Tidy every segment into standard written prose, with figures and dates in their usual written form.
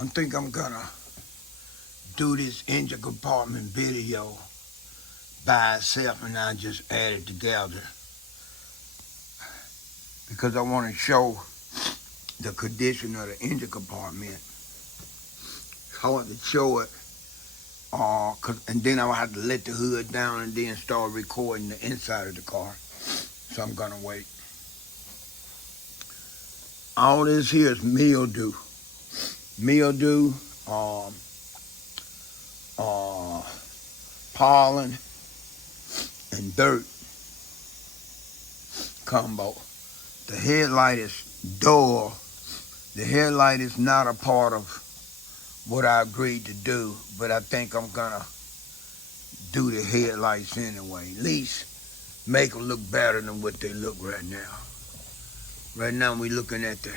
I think I'm gonna do this engine compartment video by itself and I just add it together because I want to show the condition of the engine compartment. I want to show it, and then I'll have to let the hood down and then start recording the inside of the car. So I'm gonna wait. All this here is mildew. Mildew, pollen, and dirt combo. The headlight is dull. The headlight is not a part of what I agreed to do, but I think I'm gonna do the headlights anyway. At least make them look better than what they look right now. Right now we're looking at the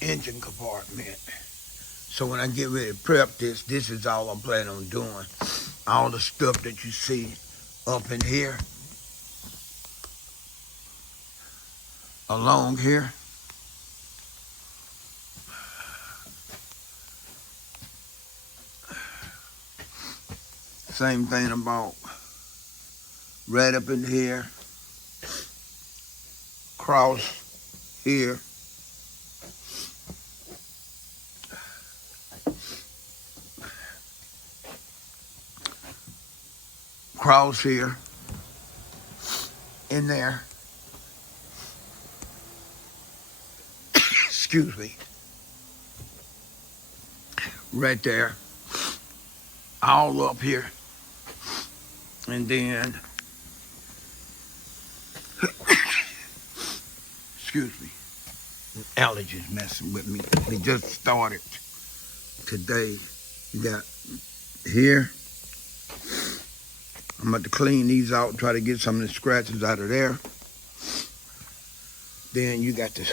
engine compartment. So when I get ready to prep this, this is all I'm planning on doing. All the stuff that you see up in here, along here. Same thing about right up in here, cross here. Cross here, in there. Excuse me. Right there. All up here. And then, excuse me, allergies messing with me. We just started today. You got here. I'm about to clean these out, try to get some of the scratches out of there. Then you got the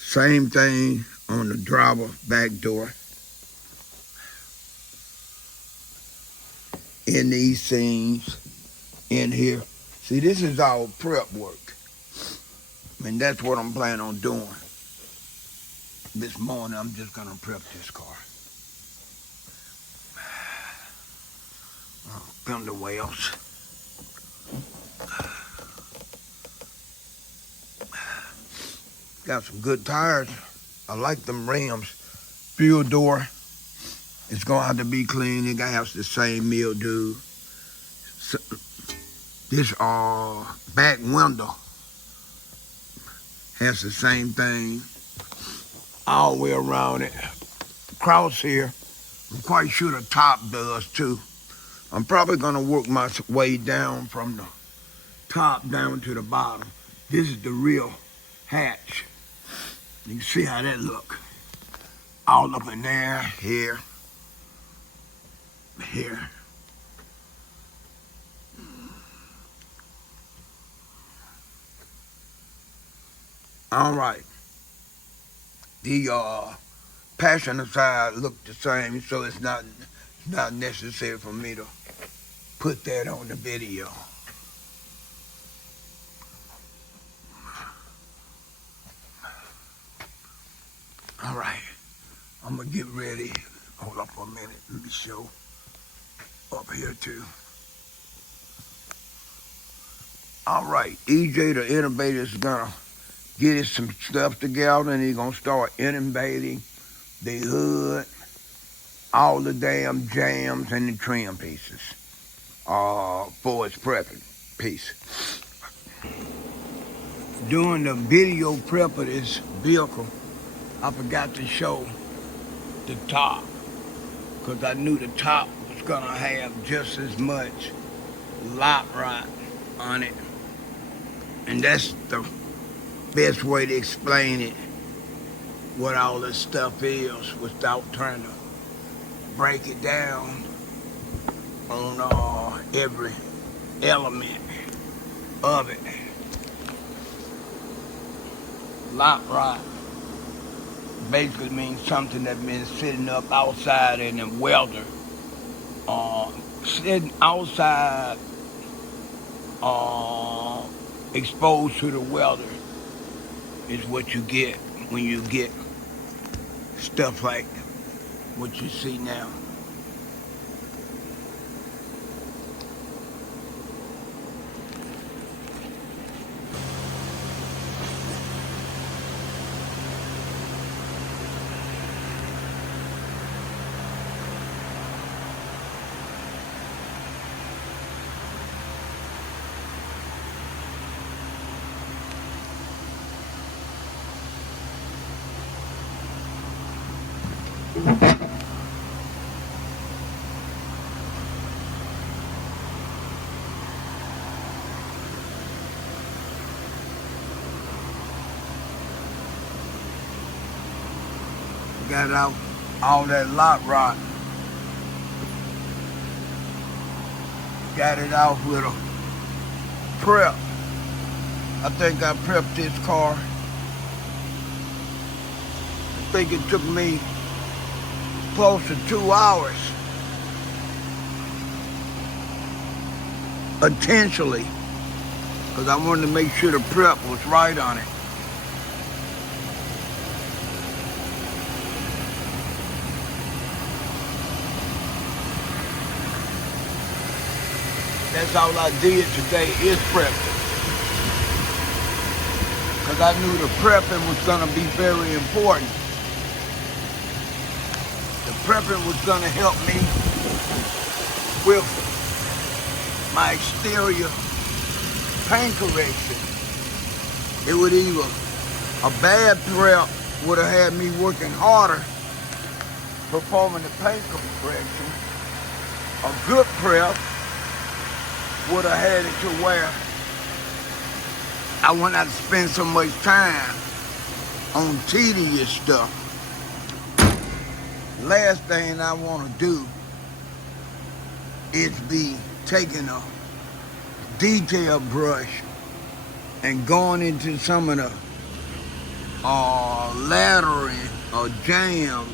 same thing on the driver back door. In these things, in here. See, this is all prep work. And that's what I'm planning on doing. This morning, I'm just gonna prep this car. Fender wells. Got some good tires. I like them rims. Fuel door. It's gonna have to be clean. It gotta have the same mildew. So, this back window has the same thing all the way around it. Across here, I'm quite sure the top does too. I'm probably gonna work my way down from the top down to the bottom. This is the real hatch. You can see how that look. All up in there, here. Here. All right. The passenger side look the same, so it's not necessary for me to put that on the video. All right. I'm gonna get ready. Hold up for a minute. Let me show. Up here too. All right, EJ the innovator is gonna get his some stuff together and he's gonna start innovating the hood, all the damn jams and the trim pieces for his prepping piece. During the video prep of this vehicle, I forgot to show the top because I knew the top was gonna have just as much lot rot on it, and that's the best way to explain it, what all this stuff is, without trying to break it down on every element of it. Lot rot basically means something that's been sitting up outside in the welder, sitting outside, exposed to the welder is what you get when you get stuff like what you see now. Got out all that lot rock. Got it off with a prep. I think I prepped this car. I think it took me close to 2 hours. Intentionally. Because I wanted to make sure the prep was right on it. That's all I did today is prepping. Because I knew the prepping was going to be very important. The prepping was going to help me with my exterior paint correction. It would either, a bad prep would have had me working harder performing the paint correction. A good prep would have had it to where I wouldn't have to spend so much time on tedious stuff. Last thing I want to do is be taking a detail brush and going into some of the laddering or jams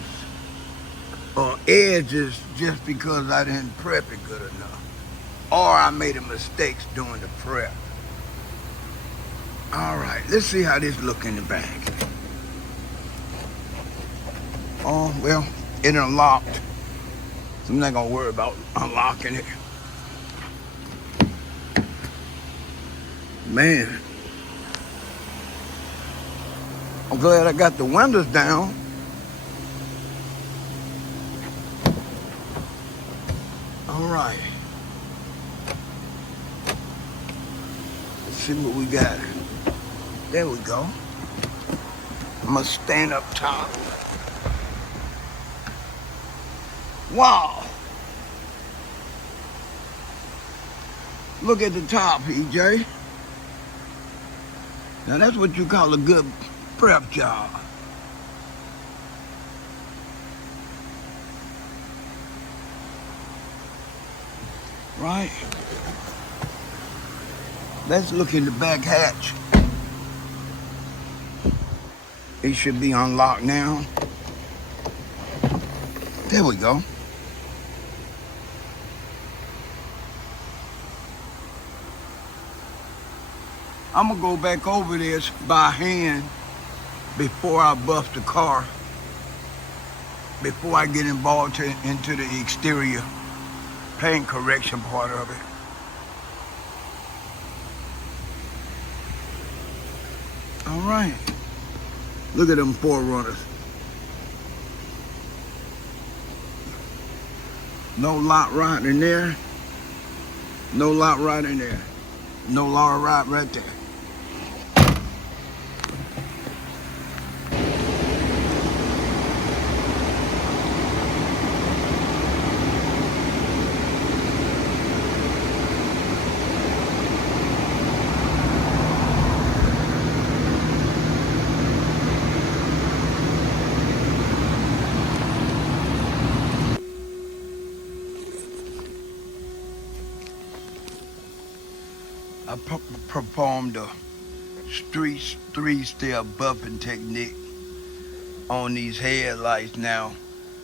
or edges just because I didn't prep it good enough. Or I made a mistake doing the prep. All right, let's see how this look in the back. Oh, well, it unlocked. So I'm not gonna worry about unlocking it. Man, I'm glad I got the windows down. All right. Let's see what we got. There we go. I'm gonna stand up top. Wow. Look at the top, PJ. Now that's what you call a good prep job. Right? Let's look in the back hatch. It should be unlocked now. There we go. I'm gonna go back over this by hand before I buff the car, before I get involved into the exterior paint correction part of it. All right. Look at them forerunners. No lot right in there. No lot right in there. No lot right there. I performed a three-step buffing technique on these headlights. Now,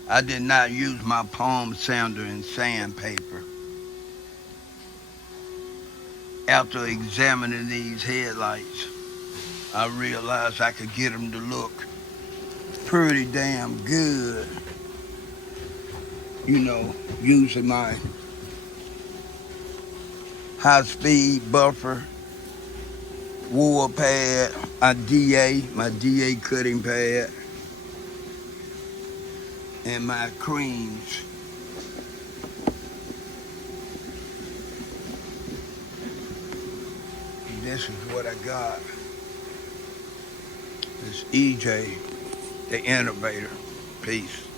I did not use my palm sander and sandpaper. After examining these headlights, I realized I could get them to look pretty damn good. You know, using my high-speed buffer, wool pad, my DA cutting pad, and my creams. And this is what I got. This EJ, the innovator. Peace.